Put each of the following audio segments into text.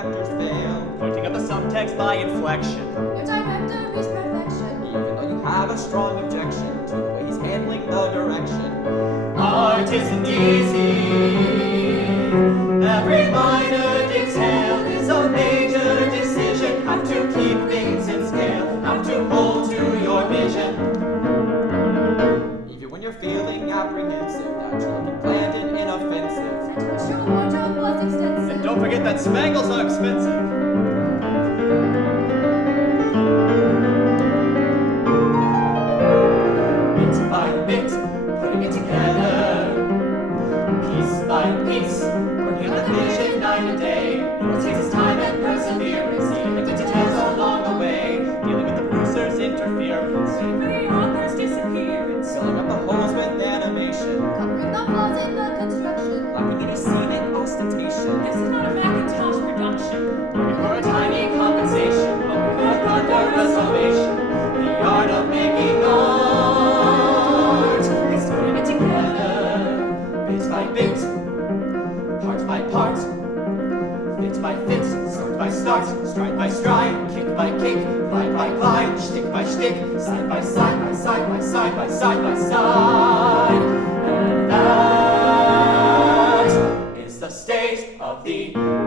actors fail. Pointing out the subtext by inflection. Your director is perfection. Even though you have a strong objection to the way he's handling the direction. Art isn't easy. Every minor detail is a major decision. Have to keep things in scale. Have to hold to your vision. Even when you're feeling apprehensive, that you're looking bland and inoffensive. And wish your wardrobe was extensive. And don't forget that spangles are expensive. Bit by bit, putting it together. Piece by piece, working on the vision night and day. It takes us time and perseverance, dealing with the details along the way, dealing with the producer's interference, The author's disappearance. Filling up the holes with animation. Covering the flaws in the construction. Lacking any scenic ostentation. This is not a Macintosh production. looking for a tiny compensation, hoping for a thunder reservation. The art of making art is putting it together, bit by bit, part by part, fit by fit, start by start, stride by stride, kick by kick, glide by glide, shtick by shtick, side by side, by side by side, by side by side. And that is the state of the art.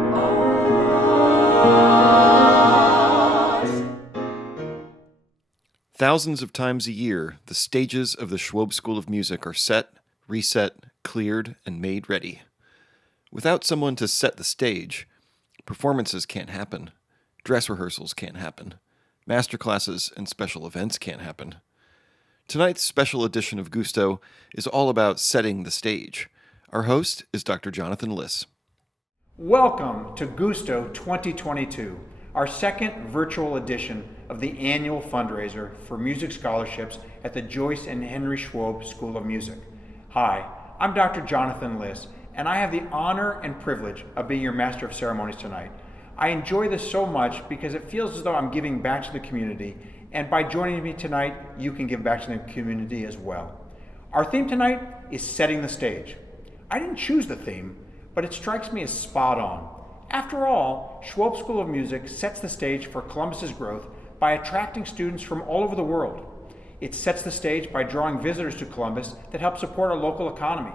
Thousands of times a year, the stages of the Schwob School of Music are set, reset, cleared, and made ready. Without someone to set the stage, performances can't happen, dress rehearsals can't happen, masterclasses and special events can't happen. Tonight's special edition of Gusto is all about setting the stage. Our host is Dr. Jonathan Liss. Welcome to Gusto 2022, our second virtual edition of the annual fundraiser for music scholarships at the Joyce and Henry Schwob School of Music. Hi, I'm Dr. Jonathan Liss, and I have the honor and privilege of being your Master of Ceremonies tonight. I enjoy this so much because it feels as though I'm giving back to the community, and by joining me tonight, you can give back to the community as well. Our theme tonight is setting the stage. I didn't choose the theme, but it strikes me as spot on. After all, Schwob School of Music sets the stage for Columbus's growth by attracting students from all over the world. It sets the stage by drawing visitors to Columbus that help support our local economy.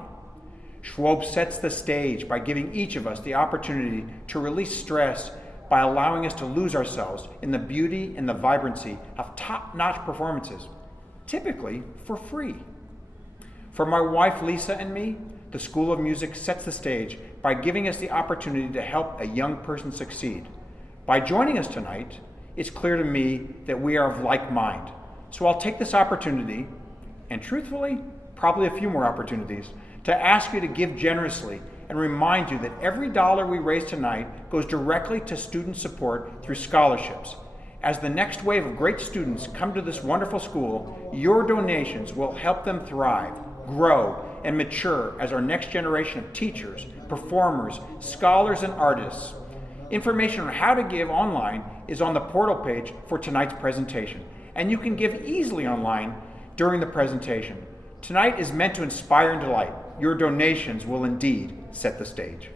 Schwob sets the stage by giving each of us the opportunity to release stress by allowing us to lose ourselves in the beauty and the vibrancy of top-notch performances, typically for free. For my wife Lisa and me, the School of Music sets the stage by giving us the opportunity to help a young person succeed. By joining us tonight, it's clear to me that we are of like mind. So I'll take this opportunity, and truthfully, probably a few more opportunities, to ask you to give generously and remind you that every dollar we raise tonight goes directly to student support through scholarships. As the next wave of great students come to this wonderful school, your donations will help them thrive, grow, and mature as our next generation of teachers, performers, scholars, and artists. Information on how to give online is on the portal page for tonight's presentation, and you can give easily online during the presentation. Tonight is meant to inspire and delight. Your donations will indeed set the stage.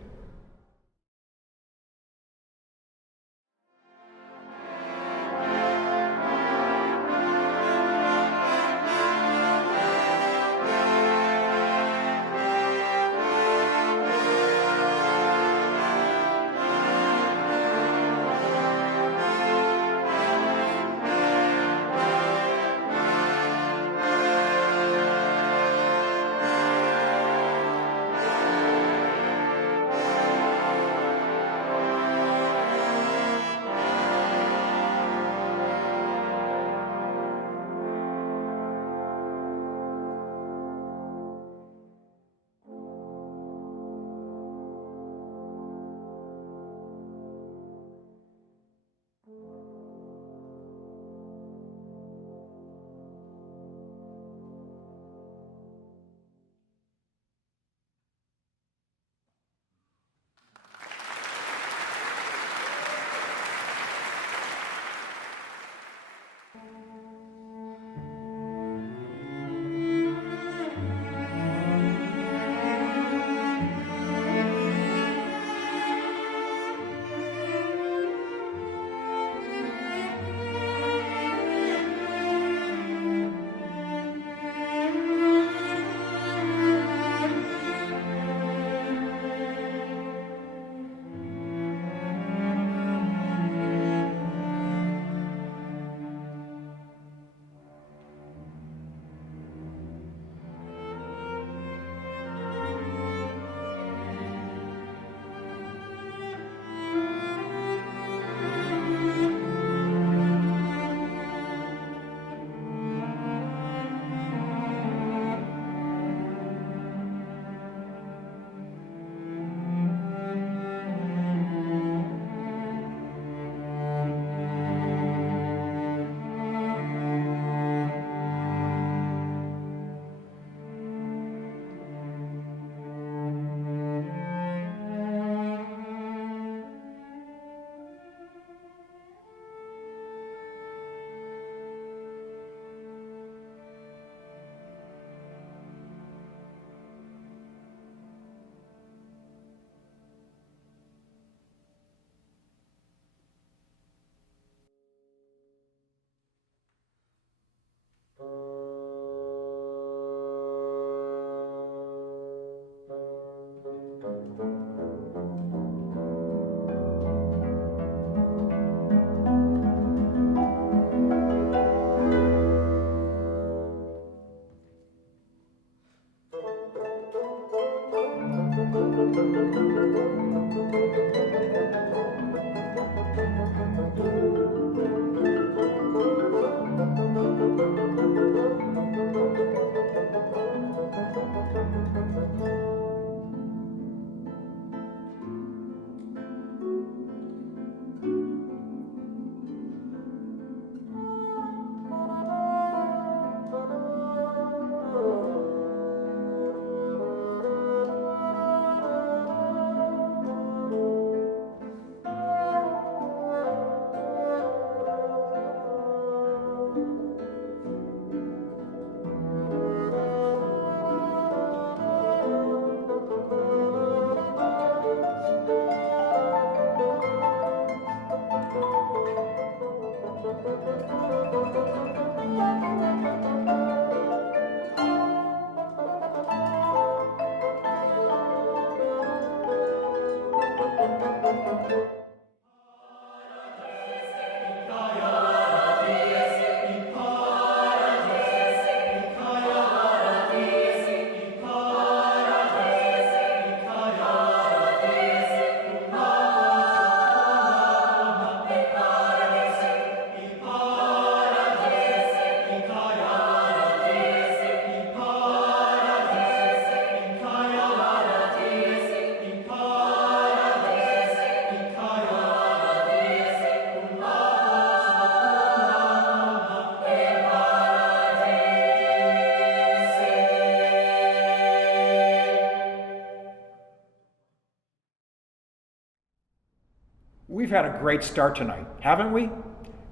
We've had a great start tonight, haven't we?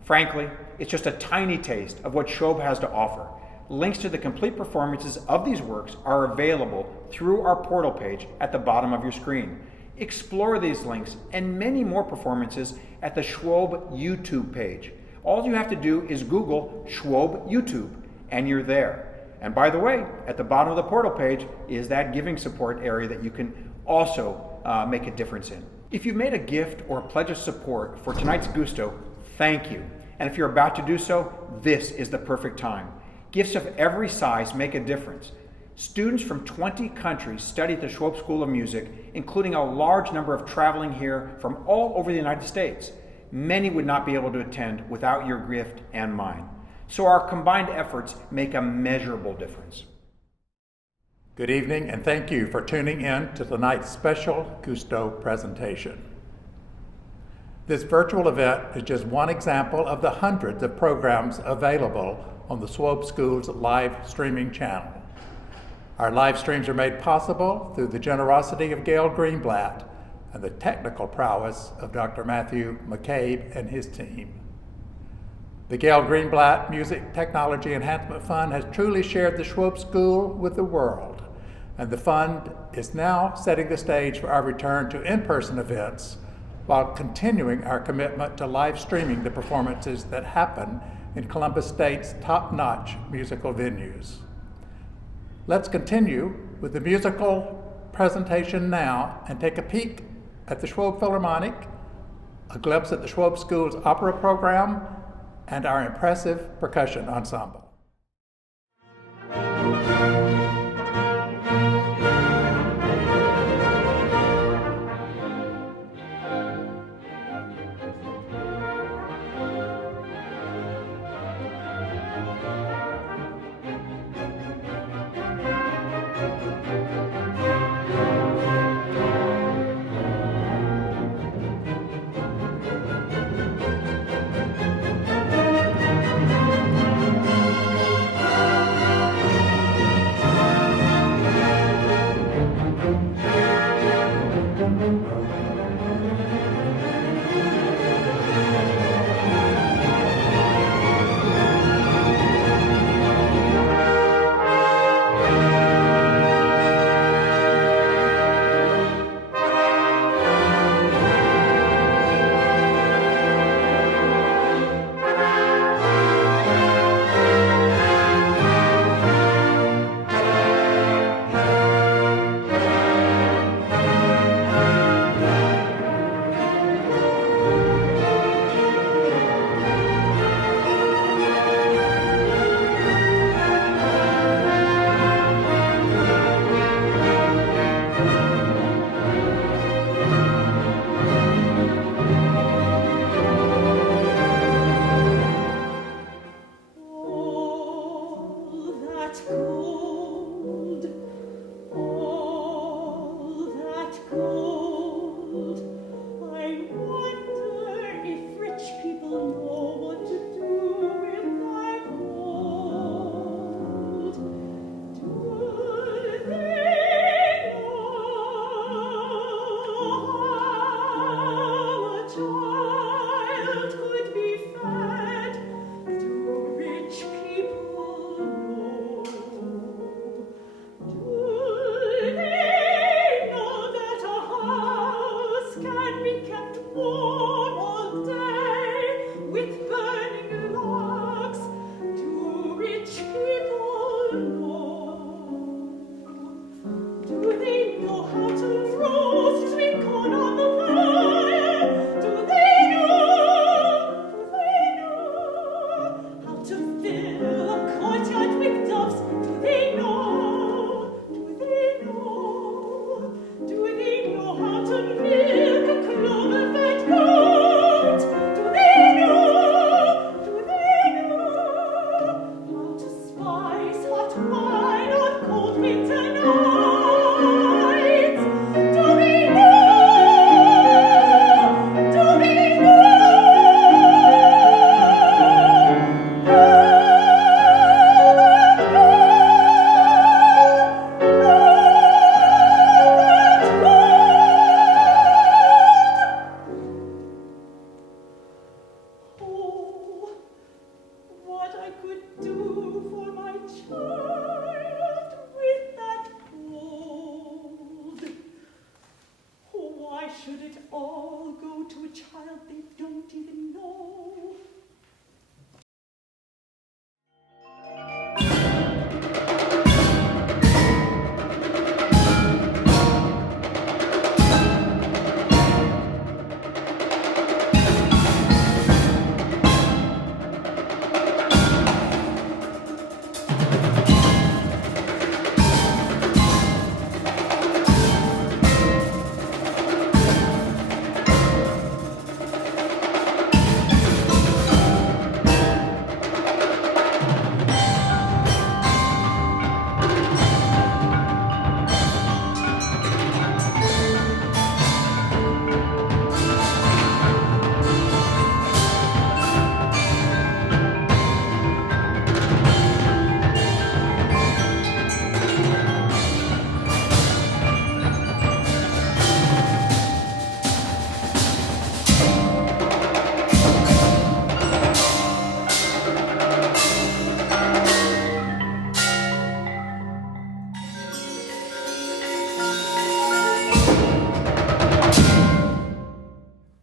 Frankly, it's just a tiny taste of what Schwob has to offer. Links to the complete performances of these works are available through our portal page at the bottom of your screen. Explore these links and many more performances at the Schwob YouTube page. All you have to do is Google Schwob YouTube and you're there. And by the way, at the bottom of the portal page is that giving support area that you can also make a difference in. If you made a gift or a pledge of support for tonight's Gusto, thank you. And if you're about to do so, this is the perfect time. Gifts of every size make a difference. Students from 20 countries study at the Schwob School of Music, including a large number of traveling here from all over the United States. Many would not be able to attend without your gift and mine. So our combined efforts make a measurable difference. Good evening, and thank you for tuning in to tonight's special Gusto presentation. This virtual event is just one example of the hundreds of programs available on the Schwob School's live streaming channel. Our live streams are made possible through the generosity of Gail Greenblatt and the technical prowess of Dr. Matthew McCabe and his team. The Gail Greenblatt Music Technology Enhancement Fund has truly shared the Schwob School with the world, and the fund is now setting the stage for our return to in-person events while continuing our commitment to live streaming the performances that happen in Columbus State's top-notch musical venues. Let's continue with the musical presentation now and take a peek at the Schwob Philharmonic, a glimpse at the Schwob School's opera program, and our impressive percussion ensemble.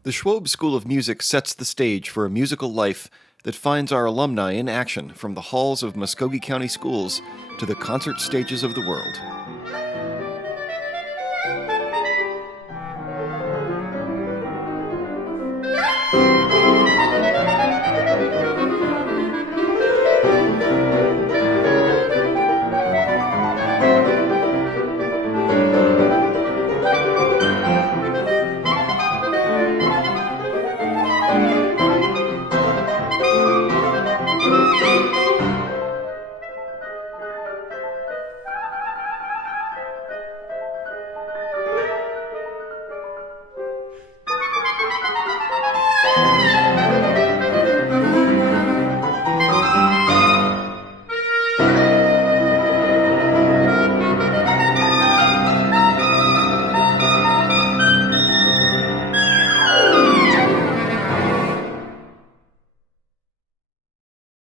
The Schwob School of Music sets the stage for a musical life that finds our alumni in action from the halls of Muskogee County schools to the concert stages of the world.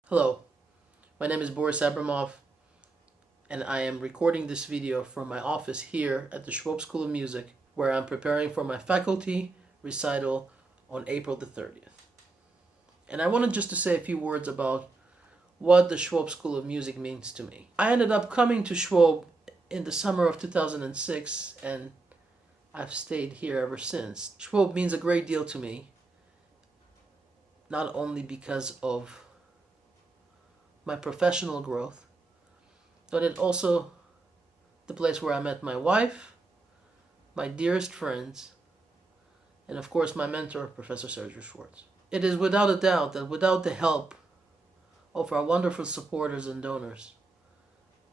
Hello, my name is Boris Abramov, and I am recording this video from my office here at the Schwob School of Music, where I'm preparing for my faculty recital on April the 30th. And I wanted just to say a few words about what the Schwob School of Music means to me. I ended up coming to Schwob in the summer of 2006, and I've stayed here ever since. Schwob means a great deal to me, not only because of my professional growth, but it's also the place where I met my wife, my dearest friends, and of course my mentor, Professor Sergio Schwartz. It is without a doubt that without the help of our wonderful supporters and donors,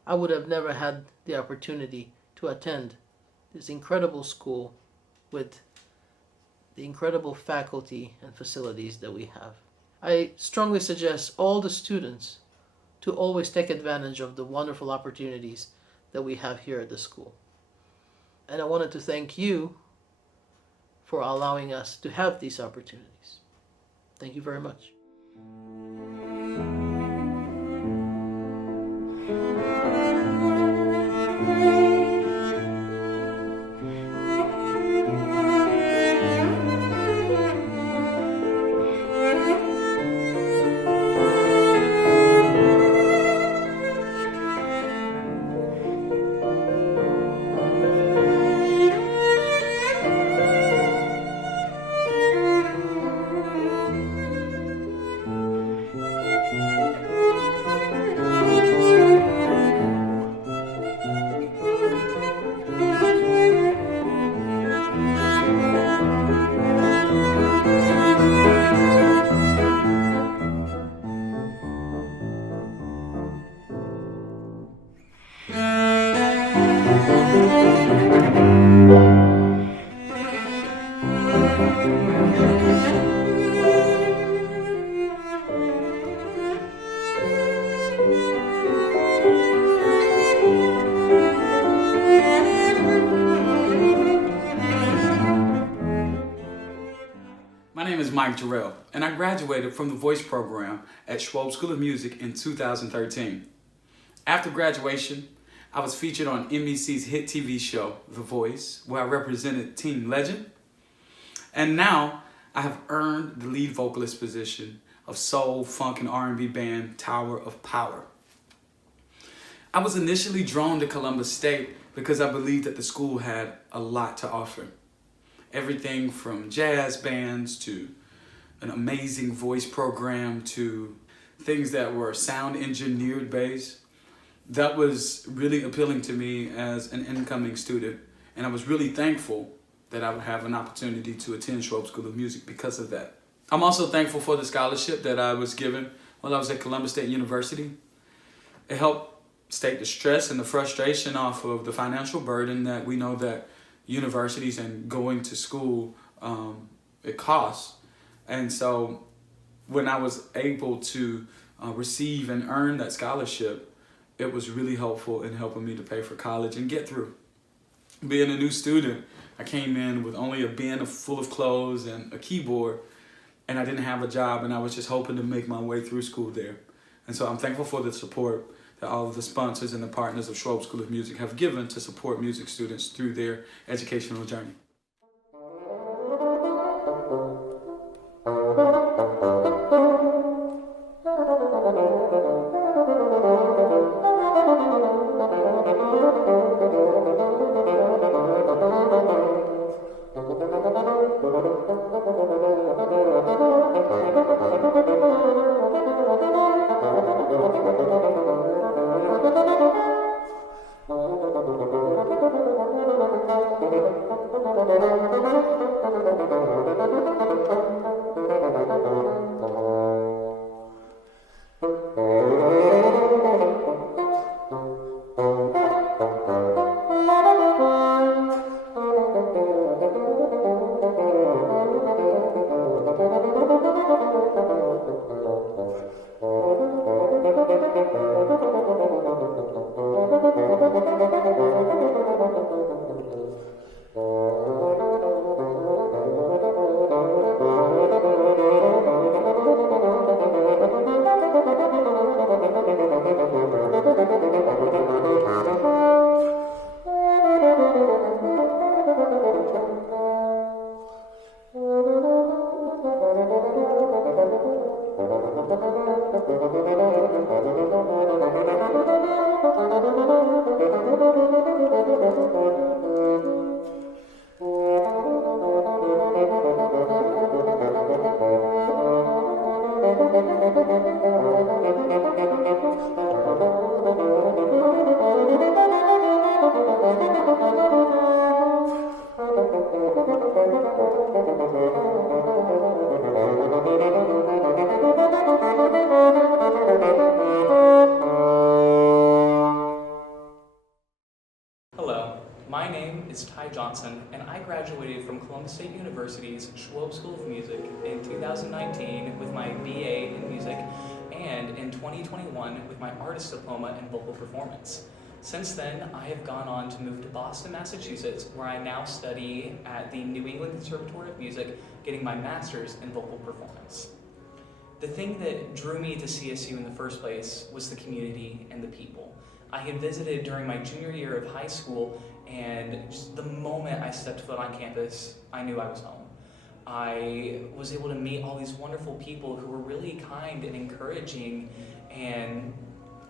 I would have never had the opportunity to attend this incredible school with the incredible faculty and facilities that we have. I strongly suggest all the students to always take advantage of the wonderful opportunities that we have here at the school. And I wanted to thank you for allowing us to have these opportunities. Thank you very much. My name is Mike Jarrell, and I graduated from the voice program at Schwob School of Music in 2013. After graduation, I was featured on NBC's hit TV show, The Voice, where I represented Teen Legend. And now I have earned the lead vocalist position of soul, funk, and R&B band Tower of Power. I was initially drawn to Columbus State because I believed that the school had a lot to offer. Everything from jazz bands to an amazing voice program to things that were sound engineered based. That was really appealing to me as an incoming student, and I was really thankful that I would have an opportunity to attend Schwob School of Music because of that. I'm also thankful for the scholarship that I was given while I was at Columbus State University. It helped take the stress and the frustration off of the financial burden that we know that universities and going to school, it costs. And so when I was able to receive and earn that scholarship, it was really helpful in helping me to pay for college and get through. Being a new student, I came in with only a bin full of clothes and a keyboard, and I didn't have a job, and I was just hoping to make my way through school there. And so I'm thankful for the support that all of the sponsors and the partners of Schwob School of Music have given to support music students through their educational journey. Hello, my name is Ty Johnson, and I graduated from Columbus State University's Schwob School of Music in 2019 with my BA in music, and in 2021 with my artist diploma in vocal performance. Since then, I have gone on to move to Boston, Massachusetts, where I now study at the New England Conservatory of Music, getting my master's in vocal performance. The thing that drew me to CSU in the first place was the community and the people. I had visited during my junior year of high school, and just the moment I stepped foot on campus, I knew I was home. I was able to meet all these wonderful people who were really kind and encouraging, and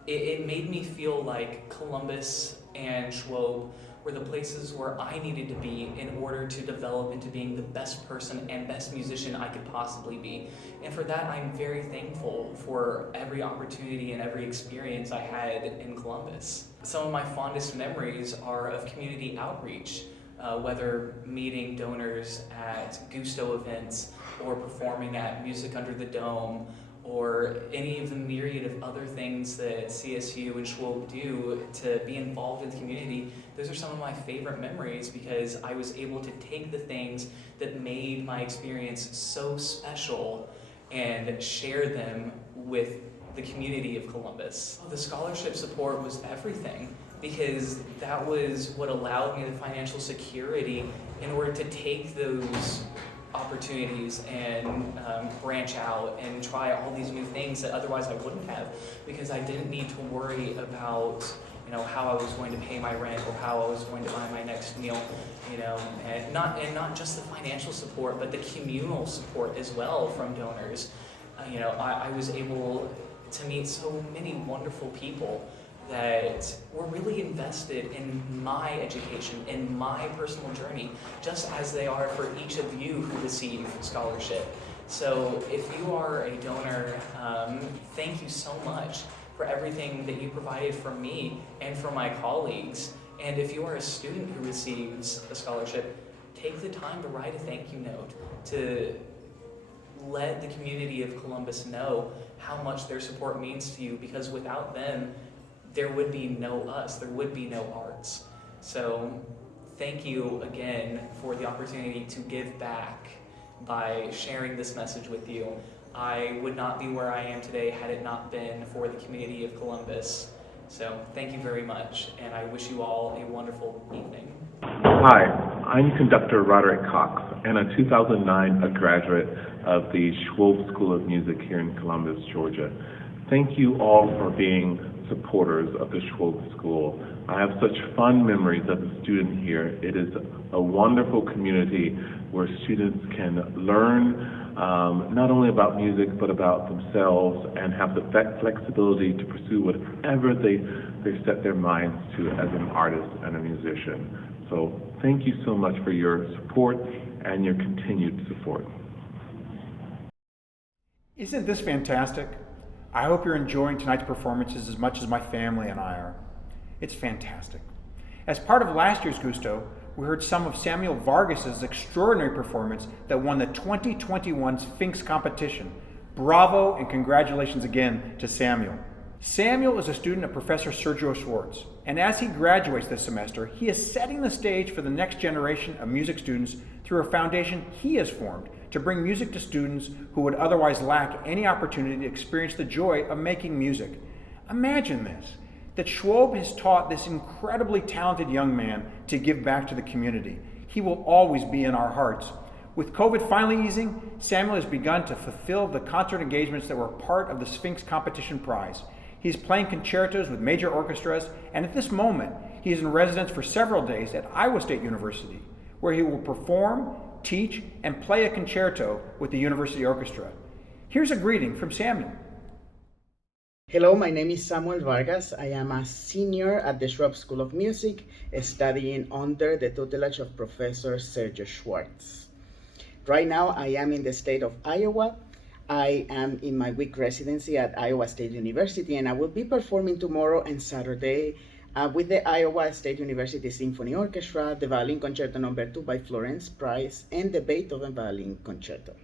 it made me feel like Columbus and Schwob were the places where I needed to be in order to develop into being the best person and best musician I could possibly be. And for that, I'm very thankful for every opportunity and every experience I had in Columbus. Some of my fondest memories are of community outreach, whether meeting donors at Gusto events or performing at Music Under the Dome, or any of the myriad of other things that CSU and Schwob do to be involved in the community. Those are some of my favorite memories because I was able to take the things that made my experience so special and share them with the community of Columbus. The scholarship support was everything because that was what allowed me the financial security in order to take those opportunities and branch out and try all these new things that otherwise I wouldn't have, because I didn't need to worry about how I was going to pay my rent or how I was going to buy my next meal, and not just the financial support, but the communal support as well from donors. I was able to meet so many wonderful people that were really invested in my education, in my personal journey, just as they are for each of you who receive scholarship. So if you are a donor, thank you so much for everything that you provided for me and for my colleagues. And if you are a student who receives a scholarship, take the time to write a thank you note, to let the community of Columbus know how much their support means to you, because without them, there would be no us, there would be no arts. So thank you again for the opportunity to give back by sharing this message with you. I would not be where I am today had it not been for the community of Columbus. So thank you very much, and I wish you all a wonderful evening. Hi, I'm conductor Roderick Cox, and in 2009 a graduate of the Schwob School of Music here in Columbus, Georgia. Thank you all for being supporters of the Schwob School. I have such fond memories as a student here. It is a wonderful community where students can learn not only about music but about themselves and have the flexibility to pursue whatever they set their minds to as an artist and a musician. So thank you so much for your support and your continued support. Isn't this fantastic? I hope you're enjoying tonight's performances as much as my family and I are. It's fantastic. As part of last year's Gusto, we heard some of Samuel Vargas's extraordinary performance that won the 2021 Sphinx competition. Bravo and congratulations again to Samuel. Samuel is a student of Professor Sergio Schwartz, and as he graduates this semester, he is setting the stage for the next generation of music students through a foundation he has formed to bring music to students who would otherwise lack any opportunity to experience the joy of making music. Imagine this, that Schwob has taught this incredibly talented young man to give back to the community. He will always be in our hearts. With COVID finally easing, Samuel has begun to fulfill the concert engagements that were part of the Sphinx competition prize. He's playing concertos with major orchestras, and at this moment, he is in residence for several days at Iowa State University, where he will perform, teach, and play a concerto with the University Orchestra. Here's a greeting from Samuel. Hello, my name is Samuel Vargas. I am a senior at the Schwob School of Music, studying under the tutelage of Professor Sergio Schwartz. Right now, I am in the state of Iowa. I am in my week residency at Iowa State University, and I will be performing tomorrow and Saturday with the Iowa State University Symphony Orchestra, the Violin Concerto No. 2 by Florence Price, and the Beethoven Violin Concerto.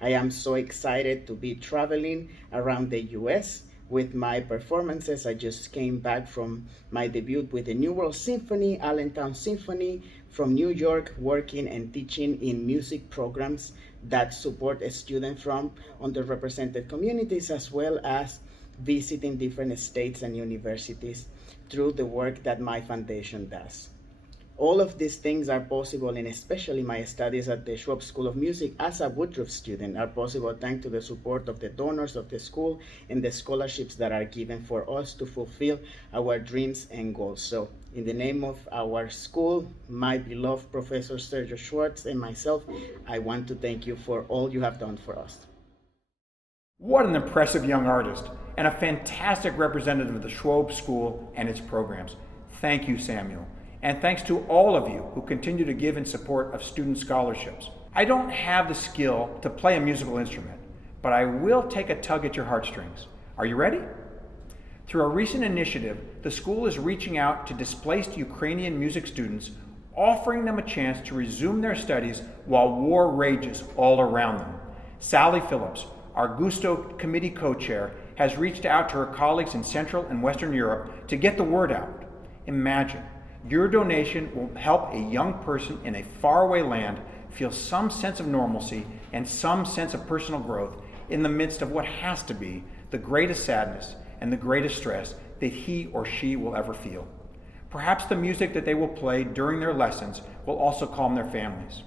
I am so excited to be traveling around the US with my performances. I just came back from my debut with the New World Symphony, Allentown Symphony from New York, working and teaching in music programs that support students from underrepresented communities, as well as visiting different states and universities through the work that my foundation does. All of these things are possible, and especially my studies at the Schwob School of Music as a Woodruff student are possible thanks to the support of the donors of the school and the scholarships that are given for us to fulfill our dreams and goals. So in the name of our school, my beloved Professor Sergio Schwartz, and myself, I want to thank you for all you have done for us. What an impressive young artist and a fantastic representative of the Schwob School and its programs. Thank you, Samuel. And thanks to all of you who continue to give in support of student scholarships. I don't have the skill to play a musical instrument, but I will take a tug at your heartstrings. Are you ready? Through a recent initiative, the school is reaching out to displaced Ukrainian music students, offering them a chance to resume their studies while war rages all around them. Sally Phillips, our Gusto Committee co-chair, has reached out to her colleagues in Central and Western Europe to get the word out. Imagine. Your donation will help a young person in a faraway land feel some sense of normalcy and some sense of personal growth in the midst of what has to be the greatest sadness and the greatest stress that he or she will ever feel. Perhaps the music that they will play during their lessons will also calm their families.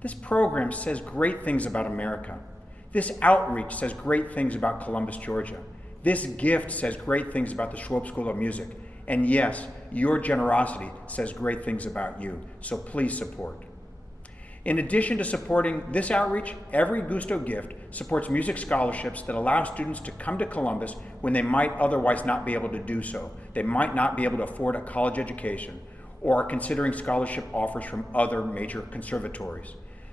This program says great things about America. This outreach says great things about Columbus, Georgia. This gift says great things about the Schwob School of Music. And yes, your generosity says great things about you, so please support. In addition to supporting this outreach, every Gusto gift supports music scholarships that allow students to come to Columbus when they might otherwise not be able to do so. They might not be able to afford a college education or are considering scholarship offers from other major conservatories.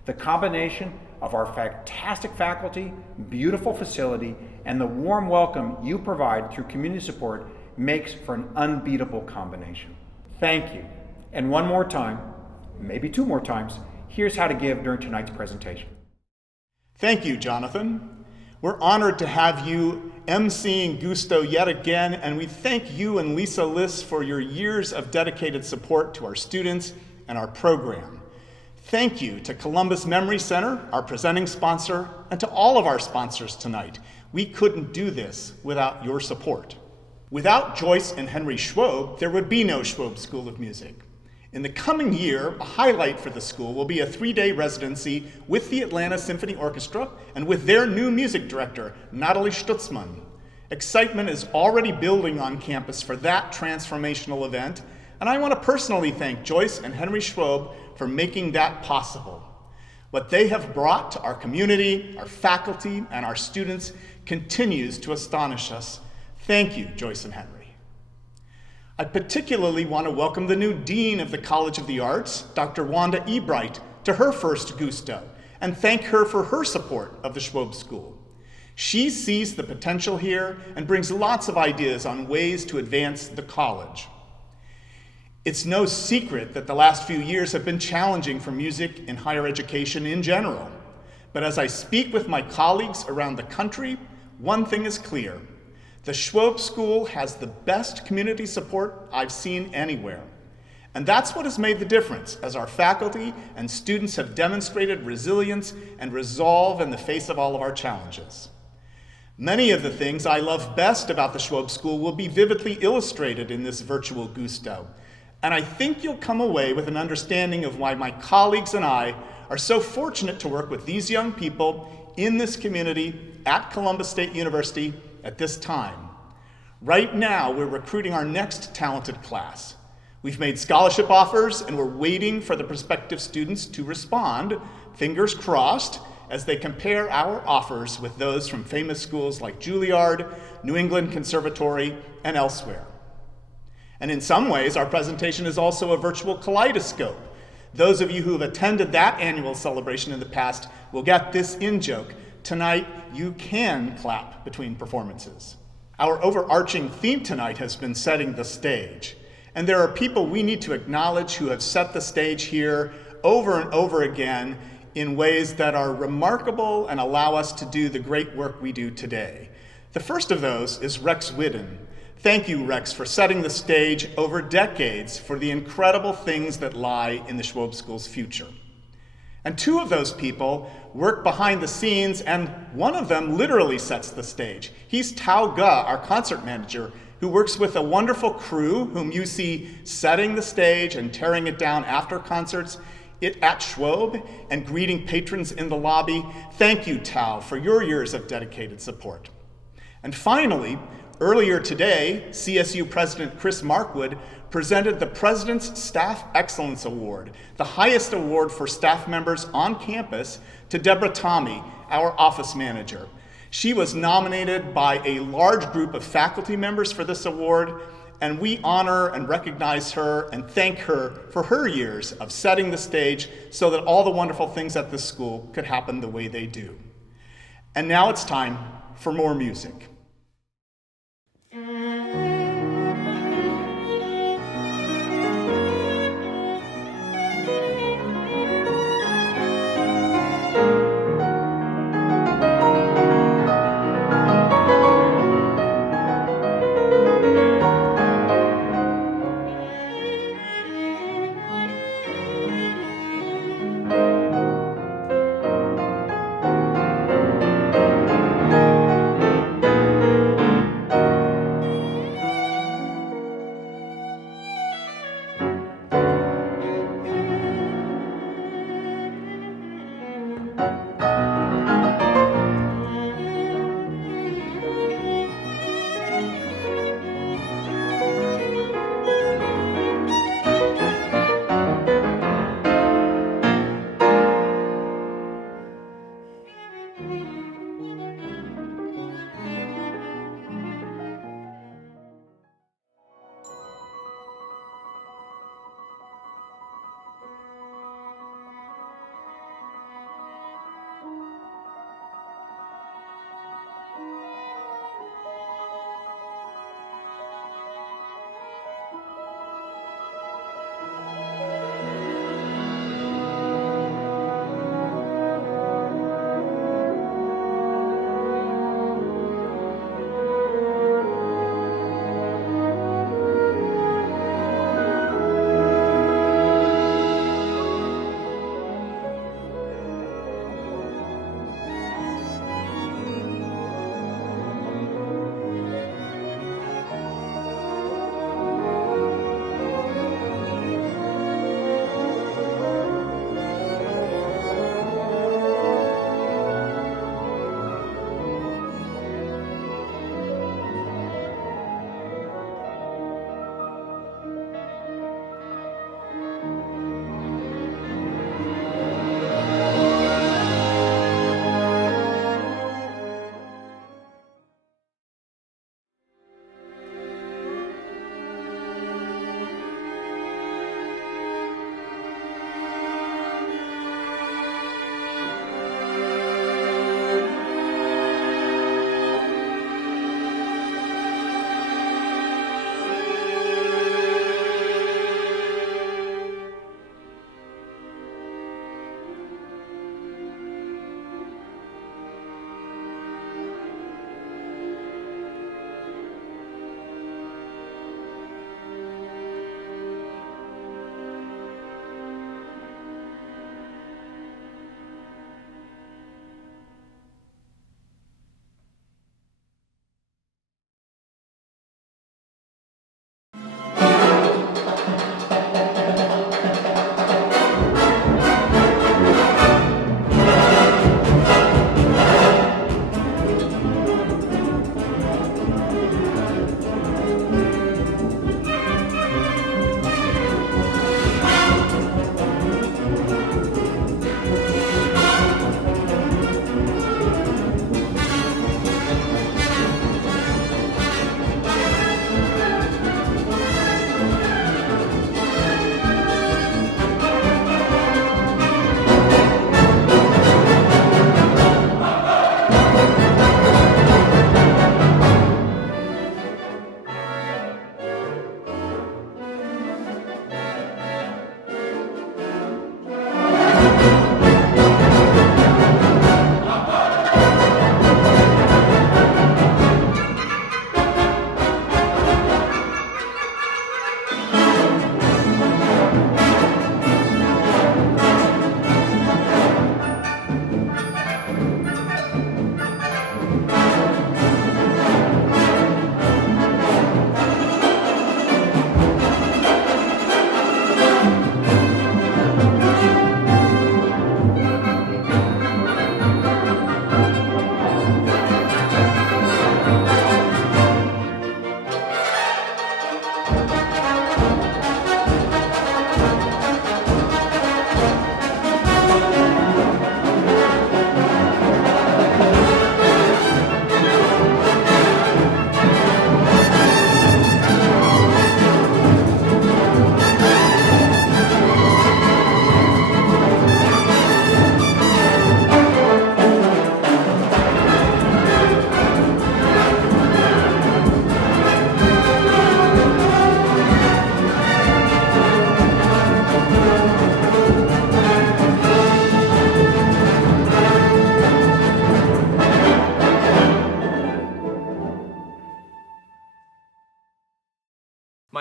The combination of our fantastic faculty, beautiful facility, and the warm welcome you provide through community support makes for an unbeatable combination. Thank you. And one more time, maybe two more times, here's how to give during tonight's presentation. Thank you, Jonathan. We're honored to have you emceeing Gusto yet again, and we thank you and Lisa Liss for your years of dedicated support to our students and our program. Thank you to Columbus Memory Center, our presenting sponsor, and to all of our sponsors tonight. We couldn't do this without your support. Without Joyce and Henry Schwob, there would be no Schwob School of Music. In the coming year, a highlight for the school will be a 3-day residency with the Atlanta Symphony Orchestra and with their new music director, Natalie Stutzman. Excitement is already building on campus for that transformational event, and I want to personally thank Joyce and Henry Schwob for making that possible. What they have brought to our community, our faculty, and our students continues to astonish us. Thank you, Joyce and Henry. I particularly want to welcome the new Dean of the College of the Arts, Dr. Wanda Ebright, to her first Gusto, and thank her for her support of the Schwob School. She sees the potential here and brings lots of ideas on ways to advance the college. It's no secret that the last few years have been challenging for music in higher education in general. But as I speak with my colleagues around the country, one thing is clear. The Schwob School has the best community support I've seen anywhere. And that's what has made the difference, as our faculty and students have demonstrated resilience and resolve in the face of all of our challenges. Many of the things I love best about the Schwob School will be vividly illustrated in this virtual Gusto. And I think you'll come away with an understanding of why my colleagues and I are so fortunate to work with these young people in this community at Columbus State University at this time. Right now, we're recruiting our next talented class. We've made scholarship offers and we're waiting for the prospective students to respond, fingers crossed, as they compare our offers with those from famous schools like Juilliard, New England Conservatory, and elsewhere. And in some ways, our presentation is also a virtual kaleidoscope. Those of you who have attended that annual celebration in the past will get this in-joke. Tonight, you can clap between performances. Our overarching theme tonight has been setting the stage. And there are people we need to acknowledge who have set the stage here over and over again in ways that are remarkable and allow us to do the great work we do today. The first of those is Rex Whidden. Thank you, Rex, for setting the stage over decades for the incredible things that lie in the Schwob School's future. And two of those people work behind the scenes, and one of them literally sets the stage. He's Tao Ge, our concert manager, who works with a wonderful crew whom you see setting the stage and tearing it down after concerts at Schwob and greeting patrons in the lobby. Thank you, Tao, for your years of dedicated support. And finally, earlier today, CSU President Chris Markwood presented the President's Staff Excellence Award, the highest award for staff members on campus, to Deborah Tommy, our office manager. She was nominated by a large group of faculty members for this award, and we honor and recognize her and thank her for her years of setting the stage so that all the wonderful things at this school could happen the way they do. And now it's time for more music.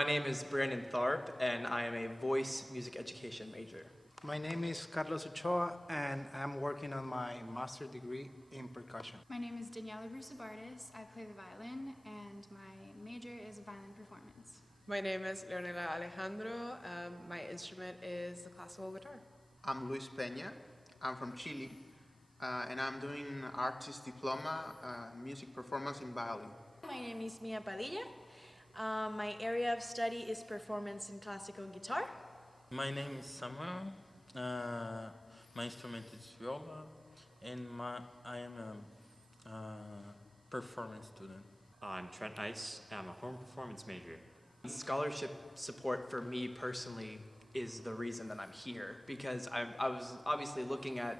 name is Brandon Tharp, and I am a voice music education major. My name is Carlos Ochoa, and I'm working on my master's degree in percussion. My name is Daniela Brusabartis. I play the violin, and my major is violin performance. My name is Leonela Alejandro. My instrument is the classical guitar. I'm Luis Peña. I'm from Chile, and I'm doing artist diploma, music performance in violin. My name is Mia Padilla. My area of study is performance in classical guitar. My name is Samuel. My instrument is viola, and I am a performance student. I'm Trent Ice. I'm a horn performance major. Scholarship support for me personally is the reason that I'm here, because I was obviously looking at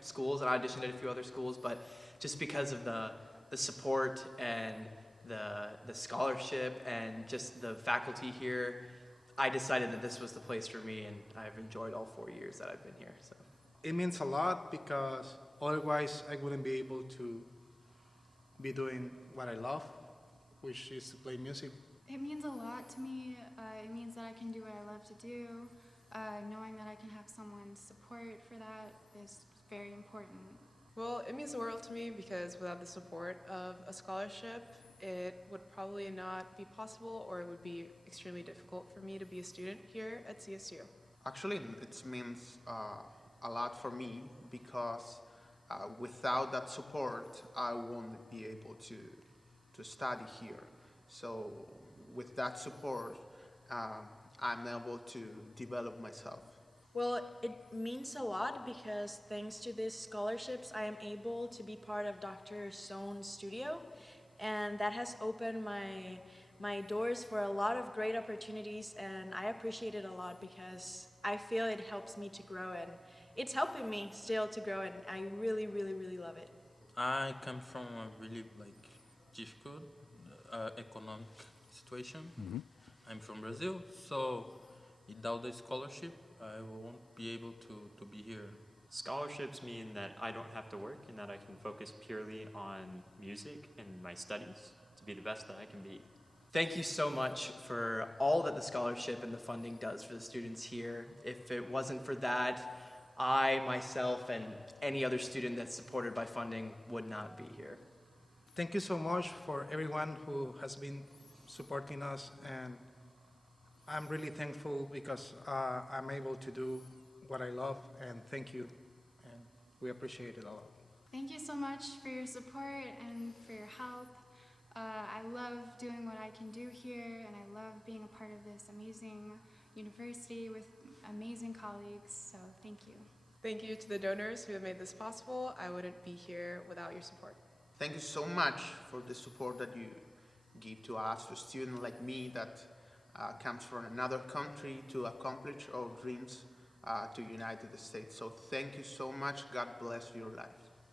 schools, and I auditioned at a few other schools, but just because of the support and the scholarship and just the faculty here, I decided that this was the place for me, and I've enjoyed all 4 years that I've been here. So it means a lot because otherwise I wouldn't be able to be doing what I love, which is to play music. It means a lot to me. It means that I can do what I love to do. Knowing that I can have someone's support for that is very important. Well, it means the world to me because without the support of a scholarship, it would probably not be possible, or it would be extremely difficult for me to be a student here at CSU. Actually, it means a lot for me because without that support, I won't be able to study here. So with that support, I'm able to develop myself. Well, it means a lot because thanks to these scholarships, I am able to be part of Dr. Sohn's studio, and that has opened my doors for a lot of great opportunities, and I appreciate it a lot because I feel it helps me to grow, and it's helping me still to grow, and I really, really, really love it. I come from a really difficult economic situation. I'm from Brazil, so without the scholarship, I won't be able to be here. Scholarships mean that I don't have to work and that I can focus purely on music and my studies to be the best that I can be. thank you so much for all that the scholarship and the funding does for the students here. If it wasn't for that, I, myself, and any other student that's supported by funding would not be here. Thank you so much for everyone who has been supporting us, and I'm really thankful because I'm able to do what I love, and thank you, and we appreciate it a lot. Thank you so much for your support and for your help. I love doing what I can do here, and I love being a part of this amazing university with amazing colleagues, so thank you. Thank you to the donors who have made this possible. I wouldn't be here without your support. Thank you so much for the support that you give to us, to students like me that comes from another country to accomplish our dreams to United States. So thank you so much. God bless your life.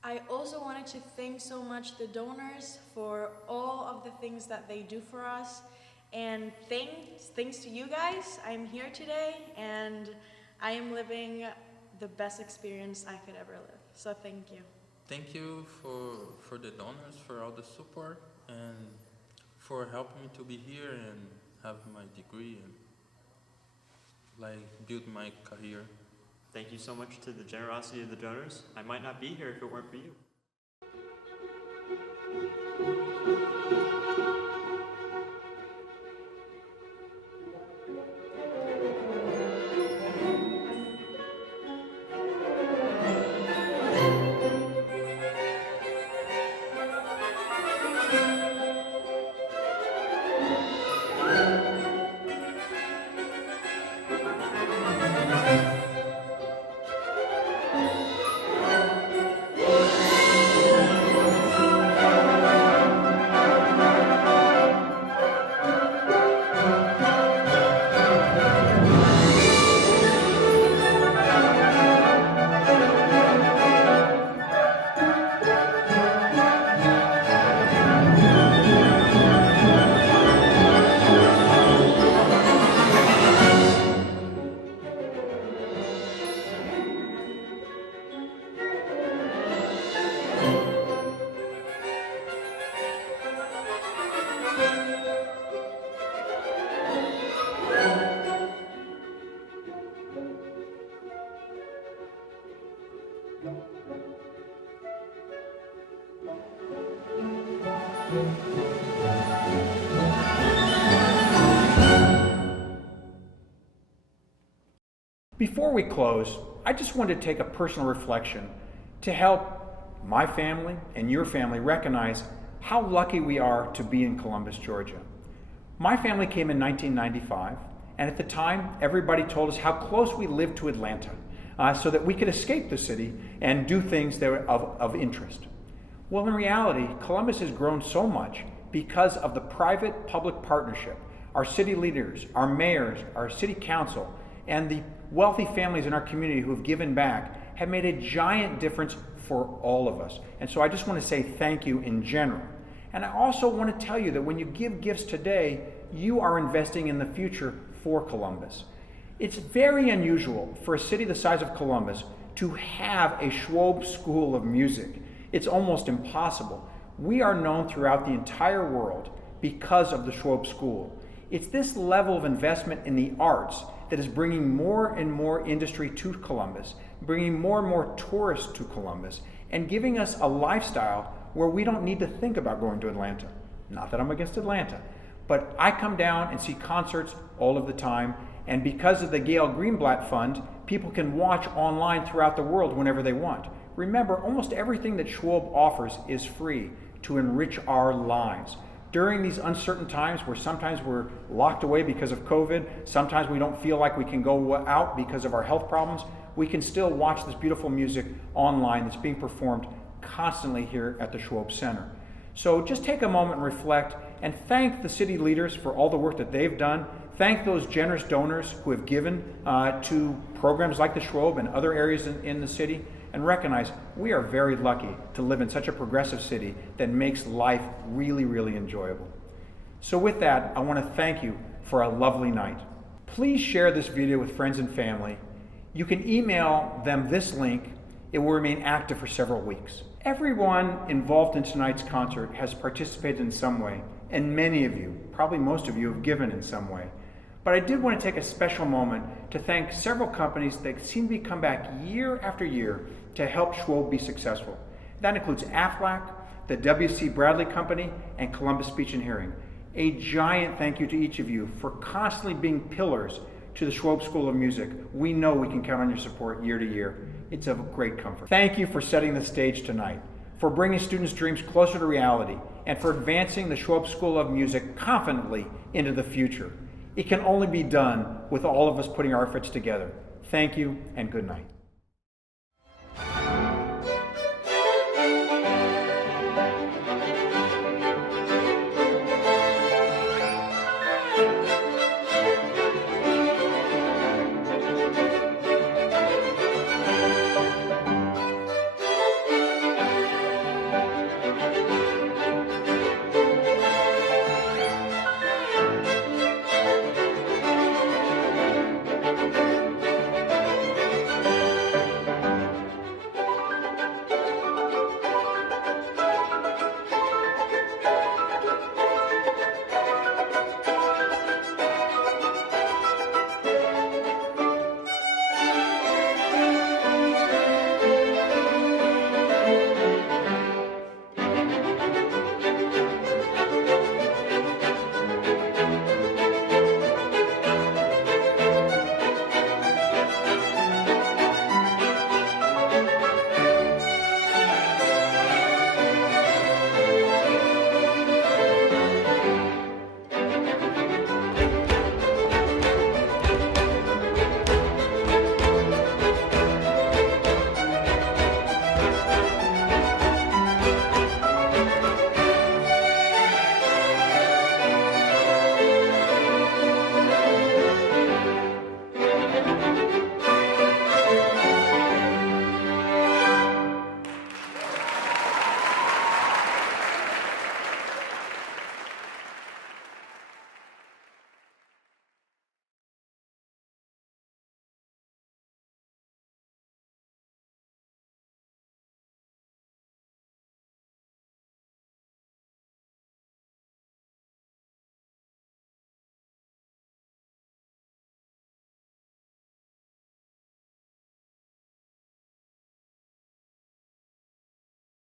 I also wanted to thank so much the donors for all of the things that they do for us. And thanks to you guys, I'm here today and I am living the best experience I could ever live. So thank you. Thank you for the donors, for all the support, and for helping me to be here and have my degree and build my career. Thank you so much to the generosity of the donors. I might not be here if it weren't for you. Before we close, I just wanted to take a personal reflection to help my family and your family recognize how lucky we are to be in Columbus, Georgia. My family came in 1995, and at the time, everybody told us how close we lived to Atlanta, so that we could escape the city and do things that were of interest. Well, in reality, Columbus has grown so much because of the private-public partnership. Our city leaders, our mayors, our city council, and the wealthy families in our community who have given back have made a giant difference for all of us. And so I just want to say thank you in general. And I also want to tell you that when you give gifts today, you are investing in the future for Columbus. It's very unusual for a city the size of Columbus to have a Schwob School of Music. It's almost impossible. We are known throughout the entire world because of the Schwob School. It's this level of investment in the arts that is bringing more and more industry to Columbus, bringing more and more tourists to Columbus, and giving us a lifestyle where we don't need to think about going to Atlanta. Not that I'm against Atlanta, but I come down and see concerts all of the time, and because of the Gail Greenblatt Fund, people can watch online throughout the world whenever they want. Remember, almost everything that Schwob offers is free to enrich our lives. During these uncertain times where sometimes we're locked away because of COVID, sometimes we don't feel like we can go out because of our health problems, we can still watch this beautiful music online that's being performed constantly here at the Schwob Center. So just take a moment and reflect and thank the city leaders for all the work that they've done. Thank those generous donors who have given to programs like the Schwob and other areas in the city, and recognize we are very lucky to live in such a progressive city that makes life really, really enjoyable. So with that, I want to thank you for a lovely night. Please share this video with friends and family. You can email them this link. It will remain active for several weeks. Everyone involved in tonight's concert has participated in some way, and many of you, probably most of you, have given in some way. But I did want to take a special moment to thank several companies that seem to come back year after year to help Schwob be successful. That includes Aflac, the W.C. Bradley Company, and Columbus Speech and Hearing. A giant thank you to each of you for constantly being pillars to the Schwob School of Music. We know we can count on your support year to year. It's of great comfort. Thank you for setting the stage tonight, for bringing students' dreams closer to reality, and for advancing the Schwob School of Music confidently into the future. It can only be done with all of us putting our efforts together. Thank you and good night.